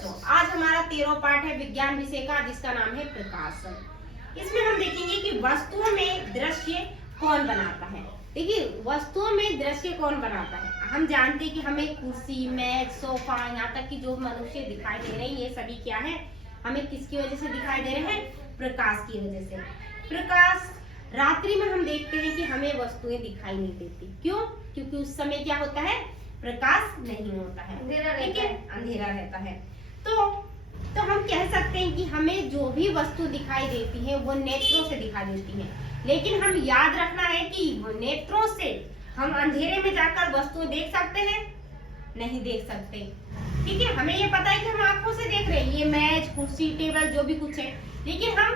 बच्चों, आज हमारा 13वां पाठ है विज्ञान विषय का, जिसका नाम है प्रकाशन। इसमें हम देखेंगे कि वस्तुओं में दृश्य कौन बनाता है। देखिए, वस्तुओं में दृश्य कौन बनाता है। हम जानते हैं कि हमें कुर्सी, मेज, सोफा, यहाँ तक कि जो मनुष्य दिखाई दे रहे हैं, ये सभी क्या है, हमें किसकी वजह से दिखाई दे रहे हैं? प्रकाश की वजह से। प्रकाश रात्रि में हम देखते हैं कि हमें वस्तुएं दिखाई नहीं देती। क्यों? क्योंकि उस समय क्या होता है? प्रकाश नहीं होता है, ठीक है, अंधेरा रहता है। तो हम कह सकते हैं कि हमें जो भी वस्तु दिखाई देती है वो नेत्रों से दिखाई देती है। लेकिन हम याद रखना है कि वो नेत्रों से हम अंधेरे में जाकर वस्तुएं देख सकते हैं? नहीं देख सकते, ठीक है। हमें ये पता है कि हम आंखों से देख रहे हैं, ये मेज, कुर्सी, टेबल जो भी कुछ है, लेकिन हम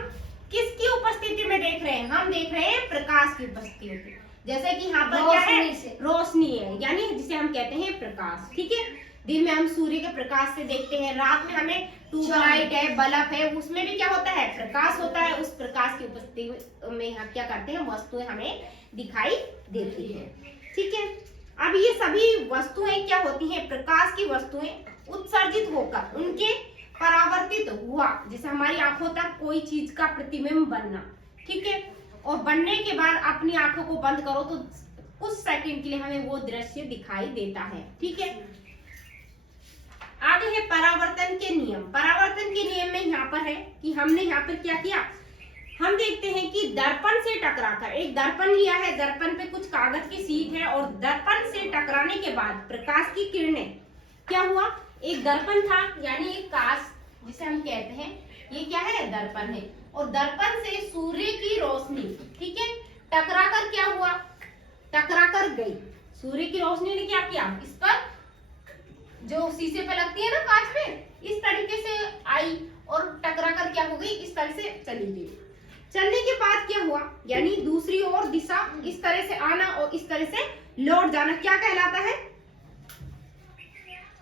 किसकी उपस्थिति में देख रहे हैं? हम देख रहे हैं प्रकाश की उपस्थिति में। जैसे कि यहाँ पर क्या है? रोशनी है, यानी जिसे हम कहते हैं प्रकाश, ठीक है। दिन में हम सूर्य के प्रकाश से देखते हैं, रात में हमें ट्यूबलाइट है, बल्ब है, उसमें भी क्या होता है? प्रकाश होता है। उस प्रकाश की उपस्थिति में हम क्या करते हैं? वस्तुएं हमें दिखाई देती है, ठीक है। अब ये सभी वस्तुएं क्या होती हैं? प्रकाश की वस्तुएं उत्सर्जित होकर उनके परावर्तित हुआ, जैसे हमारी आंखों तक कोई चीज का प्रतिबिंब बनना, ठीक है, और बनने के बाद अपनी आंखों को बंद करो तो कुछ सेकंड के लिए हमें वो दृश्य दिखाई देता है, ठीक है। आगे है परावर्तन के नियम। परावर्तन के नियम में यहाँ पर है कि हमने यहाँ पर क्या किया, हम देखते हैं कि दर्पण से टकराकर, एक दर्पण लिया है, दर्पण पे कुछ कागज की शीट है और दर्पण से टकराने के बाद प्रकाश की किरणें, क्या हुआ? एक दर्पण था, यानी एक कांच जिसे हम कहते हैं, ये क्या है? दर्पण है। और दर्पण से सूर्य की रोशनी, ठीक है, टकराकर क्या हुआ? टकराकर गई। सूर्य की रोशनी ने क्या किया? इस पर जो शीशे पे लगती है ना कांच पे, इस तरीके से आई और टकराकर क्या हो गई? इस तरह से चली गई। चलने के बाद क्या हुआ? यानी दूसरी ओर दिशा, इस तरह से आना और इस तरह से लौट जाना, क्या कहलाता है?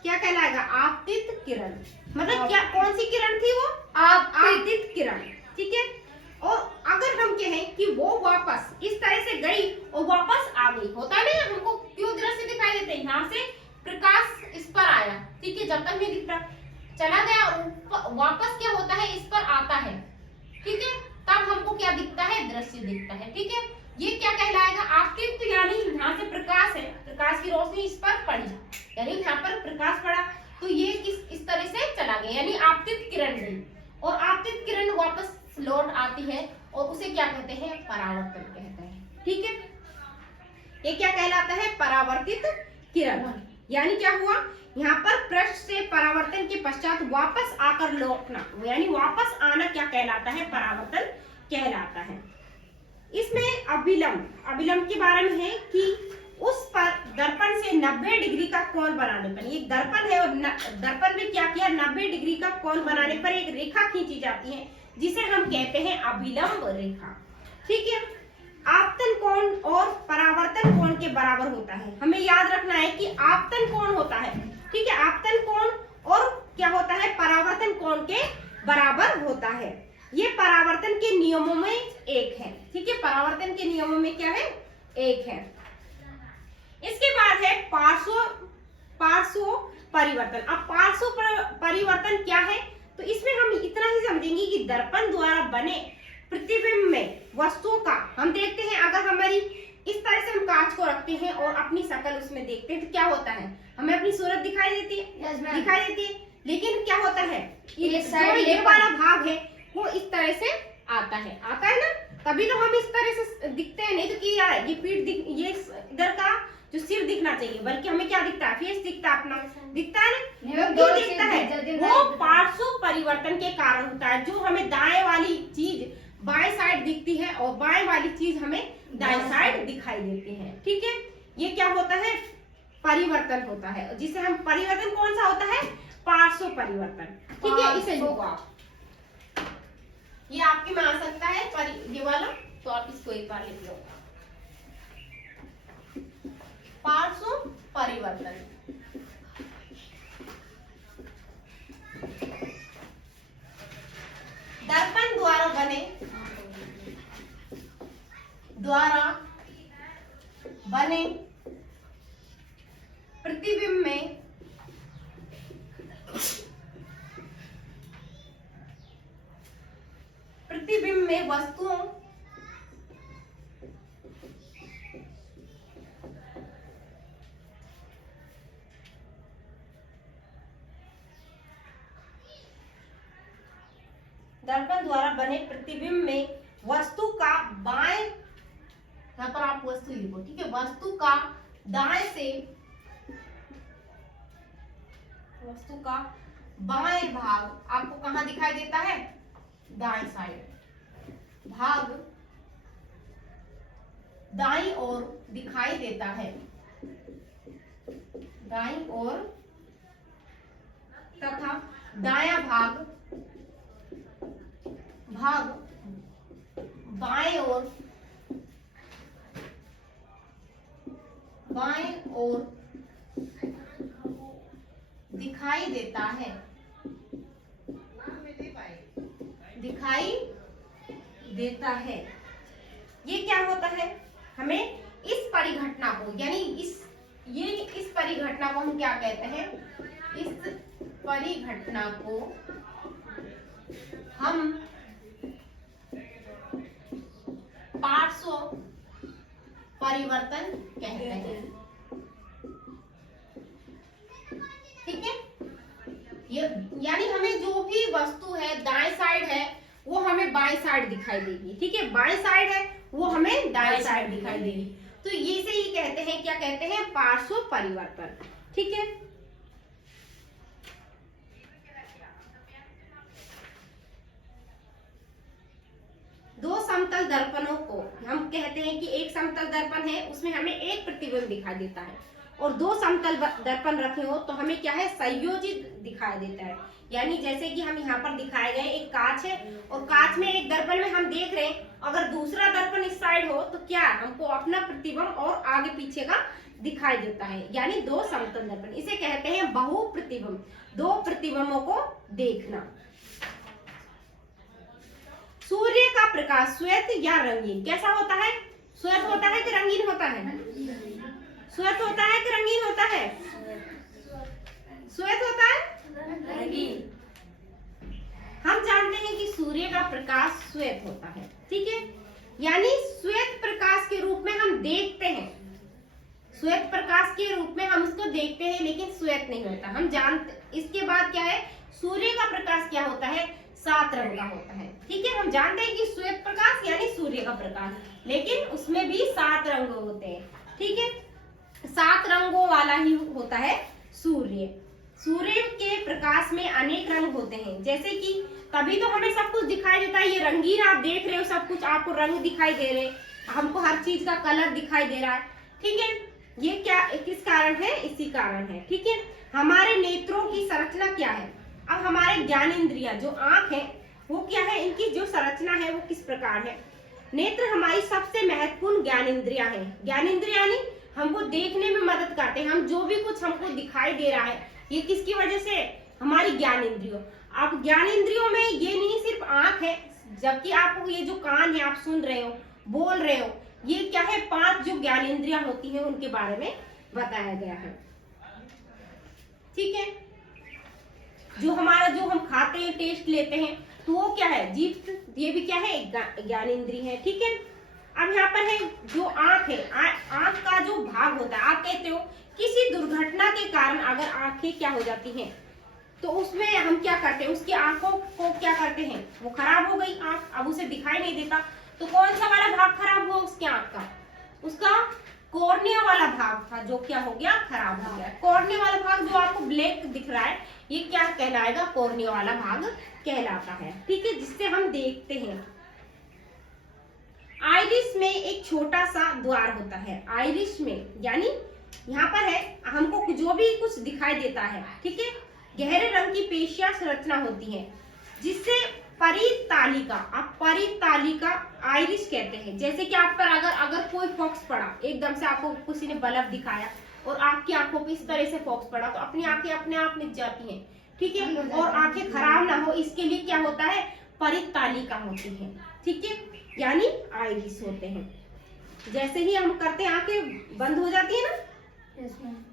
क्या कहलाएगा? आपतित किरण। मतलब क्या, कौन सी किरण थी वो? आपतित किरण, ठीक है। और अगर हम कहें कि वो वापस इस तरह से गई और वापस आ गई, होता नहीं, हमको क्यों दृश्य दिखाई देते हैं? यहाँ से प्रकाश इस पर आया, ठीक है, जब तक नहीं दिखता, चला गया और वापस क्या होता है? इस पर आता है, ठीक है, तब हमको क्या दिखता है? दृश्य दिखता है, ठीक है। ये क्या कहलाएगा? आपतित, यानी यहाँ से प्रकाश है, प्रकाश की रोशनी इस पर पड़ी, यानी यहाँ पर प्रकाश पड़ा तो ये इस तरह से चला गया, यानी आपतित किरण गई। और आपतित किरण वापस लौट आती है और उसे क्या कहते हैं? परावर्तन कहते हैं, ठीक है। ये क्या कहलाता है? परावर्तित किरण। यानी क्या हुआ? यहाँ पर पृष्ठ से परावर्तन के पश्चात वापस आकर लौटना, यानी वापस आना क्या कहलाता है? परावर्तन कहलाता है। इसमें अभिलंब के बारे में है कि उस पर दर्पण से 90 डिग्री का कोण बनाने पर, ये दर्पण है और दर्पण में क्या किया? 90 डिग्री का कोण बनाने पर एक रेखा खींची जाती है, जिसे हम कहते हैं अभिलंब रेखा, ठीक है। आपतन कोण और परावर्तन कोण के बराबर होता है। हमें याद रखना है कि आपतन कोण होता है, ठीक है, आपतन कोण और क्या होता है? परावर्तन कोण के बराबर होता है। ये परावर्तन के नियमों में एक है, ठीक है, परावर्तन के नियमों में क्या है? एक है। इसके बाद है पार्श्व परिवर्तन। अब पार्श्व परिवर्तन क्या है? तो इसमें हम इतना ही समझेंगे कि दर्पण द्वारा बने प्रतिबिंब में वस्तुओं का, हम देखते हैं, अगर हमारी इस तरह से हम कांच को रखते हैं और अपनी शक्ल उसमें देखते हैं तो क्या होता है? हमें अपनी सूरत दिखाई देती है, दिखाई देती है, लेकिन क्या होता है? ये वाला भाग है वो इस तरह से आता है ना, तभी तो हम इस तरह से दिखते हैं, नहीं तो क्या है? ये पीठ ये इधर का जो सिर दिखना चाहिए, बल्कि हमें क्या दिखता है? फेस दिखता है, अपना दिखता है ना, वो क्यों दिखता है? वो पार्श्व परिवर्तन के कारण होता है। जो हमें दाएं वाली चीज बाएं साइड दिखती है और बाएं वाली चीज हमें दाएं साइड दिखाई देती है, ठीक है। ये क्या होता है? परिवर्तन होता है, जिसे हम, परिवर्तन कौन सा होता है? पार्श्व परिवर्तन, ठीक है। इसे लिखो आप, ये आपके में आ सकता है ये वाला, तो आप इसको एक बार लिख लो। पार्श्व परिवर्तन, दर्पण द्वारा बने प्रतिबिंब में में वस्तुओं दर्पण द्वारा बने प्रतिबिंब में वस्तु का बाएं, यहाँ पर आप वस्तु लिखो, ठीक है, वस्तु का दाएं से, वस्तु का बाएं भाग आपको कहां दिखाई देता है? दाएं साइड भाग दाईं ओर दिखाई देता है, दाईं ओर, तथा दायां भाग बाएं ओर दिखाई देता है, ये क्या होता है? हमें इस परिघटना को, यानी इस परिघटना को हम क्या कहते हैं? इस परिघटना को हम पार्श्व परिवर्तन कहते हैं, ठीक है। ये यानी हमें जो भी वस्तु है दाएं साइड है वो हमें बाएं साइड दिखाई देगी, ठीक है, बाएं साइड है वो हमें दाएं साइड दिखाई देगी। तो ये से ही कहते हैं, क्या कहते हैं? पार्श्व परिवर्तन, ठीक है। दो समतल दर्पणों को हम कहते हैं कि एक समतल दर्पण है, उसमें हमें एक प्रतिबिंब दिखाई देता है, और दो समतल दर्पण रखे हो तो हमें क्या है? संयोजित दिखाई देता है। यानी जैसे कि हम यहाँ पर दिखाए गए, एक कांच है और कांच में एक दर्पण में हम देख रहे हैं, अगर दूसरा दर्पण इस साइड हो तो क्या हमको अपना प्रतिबिंब और आगे पीछे का दिखाई देता है, यानी दो समतल दर्पण। इसे कहते हैं बहु प्रतिबिंब, दो प्रतिबिंबों को देखना। सूर्य का प्रकाश श्वेत या रंगीन कैसा होता है? श्वेत होता है कि रंगीन होता है? श्वेत होता है कि रंगीन होता है? श्वेत होता है, रंगीन। हम जानते हैं कि सूर्य का प्रकाश श्वेत होता है, ठीक है, यानी श्वेत प्रकाश के रूप में हम देखते हैं, श्वेत प्रकाश के रूप में हम उसको देखते हैं, लेकिन श्वेत नहीं होता। हम जानते, इसके बाद क्या है? सूर्य का प्रकाश क्या होता है? 7 रंग का होता है, ठीक है। हम जानते हैं कि श्वेत प्रकाश यानी सूर्य का प्रकाश, लेकिन उसमें भी 7 रंग होते हैं, ठीक है, 7 रंगों वाला ही होता है सूर्य। सूर्य के प्रकाश में अनेक रंग होते हैं, जैसे कि तभी तो हमें सब कुछ दिखाई देता है। ये रंगीन आप देख रहे हो, सब कुछ आपको रंग दिखाई दे रहे, हमको हर चीज का कलर दिखाई दे रहा है, ठीक है। ये क्या किस कारण है? इसी कारण है, ठीक है। हमारे नेत्रों की संरचना क्या है? अब हमारे ज्ञानेंद्रिय जो आंख है वो क्या है? इनकी जो संरचना है वो किस प्रकार है? नेत्र हमारी सबसे महत्वपूर्ण ज्ञानेंद्रिय है। ज्ञानेंद्रिय यानी हमको देखने में मदद करते हैं। हम जो भी कुछ हमको दिखाई दे रहा है ये किसकी वजह से? हमारी ज्ञानेंद्रियों। अब ज्ञानेंद्रियों में ये नहीं सिर्फ आंख है, जबकि आपको ये जो कान है, आप सुन रहे हो, बोल रहे हो, ये क्या है? 5 जो ज्ञानेंद्रियां होती हैं उनके बारे में बताया गया है, ठीक है। जो हमारा जो हम खाते हैं, टेस्ट लेते हैं, तो वो क्या है? जीभ, ये भी क्या है? ज्ञानेंद्रिय है, ठीक है। अब यहाँ पर है जो आंख है, आंख का जो भाग होता है, आप कहते हो किसी दुर्घटना के कारण अगर आंखें क्या हो जाती हैं तो उसमें हम क्या करते हैं? उसकी आंखों को क्या करते हैं? वो खराब हो गई आंख, अब उसे दिखाई नहीं देता, तो कौन सा वाला भाग खराब हुआ उसकी आंख का? उसका कॉर्निया वाला भाग था जो क्या हो गया? खराब हो गया। कॉर्निया वाला भाग जो आपको ब्लैक दिख रहा है ये क्या कहलाएगा? कॉर्निया वाला भाग कहलाता है, ठीक है, जिससे हम देखते हैं। आइरिस में एक छोटा सा द्वार होता है, आइरिस में, यानी यहाँ पर है हमको जो भी कुछ दिखाई देता है, ठीक है, गहरे रंग की पेशियां संरचना होती है जिससे परितालिका, आप परितालिका आइरिस कहते हैं। जैसे कि आप पर अगर कोई फोकस पड़ा, एकदम से आपको किसी ने बल्ब दिखाया और आपकी आंखों पे इस तरह से फोकस पड़ा तो अपनी आंखें अपने आप मिट जाती हैं, ठीक है, और आंखें खराब ना हो इसके लिए क्या होता है? परितालिका होती है, ठीक है, यानी आइरिस होते हैं। जैसे ही हम करते हैं आंखें बंद हो जाती है ना,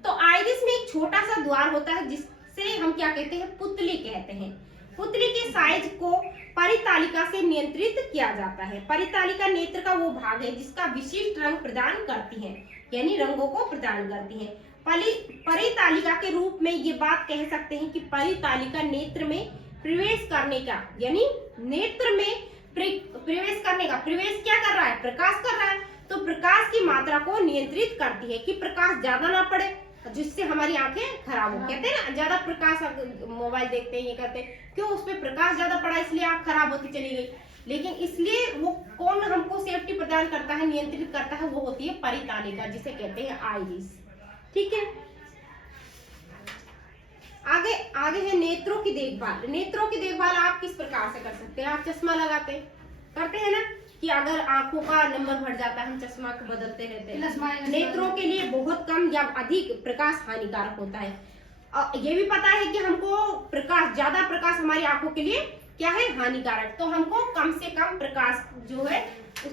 तो आइरिस में एक छोटा सा द्वार होता है जिससे हम क्या कहते हैं? पुतली कहते हैं। पुतली के साइज को परितालिका से नियंत्रित किया जाता है। परितालिका नेत्र का वो भाग है जिसका विशिष्ट रंग प्रदान करती है, यानी रंगों को प्रदान करती है। परितालिका के रूप में ये बात कह सकते हैं कि परितालिका नेत्र में प्रवेश करने का, यानी नेत्र में प्रवेश करने का, प्रवेश क्या कर रहा है, प्रकाश कर रहा है, तो प्रकाश की मात्रा को नियंत्रित करती है कि प्रकाश ज्यादा ना पड़े जिससे हमारी आंखें खराब हो। कहते हैं ना ज्यादा प्रकाश, मोबाइल देखते हैं ये करते हैं, क्यों, उस पर प्रकाश ज्यादा पड़ा इसलिए आंख खराब होती चली गई। लेकिन इसलिए वो कौन हमको सेफ्टी प्रदान करता है, नियंत्रित करता है, वो होती है परितालिका जिसे कहते हैं आइरिस। ठीक है, आगे है नेत्रों की देखभाल। नेत्रों की देखभाल आप किस प्रकार से कर सकते हैं? आप चश्मा लगाते करते हैं ना, कि अगर आंखों का नंबर बढ़ जाता है हम चश्मा को बदलते रहते हैं। नेत्रों के लिए बहुत कम या अधिक प्रकाश हानिकारक होता है। ये भी पता है कि हमको प्रकाश, ज्यादा प्रकाश हमारी आंखों के लिए क्या है, हानिकारक, तो हमको कम से कम प्रकाश जो है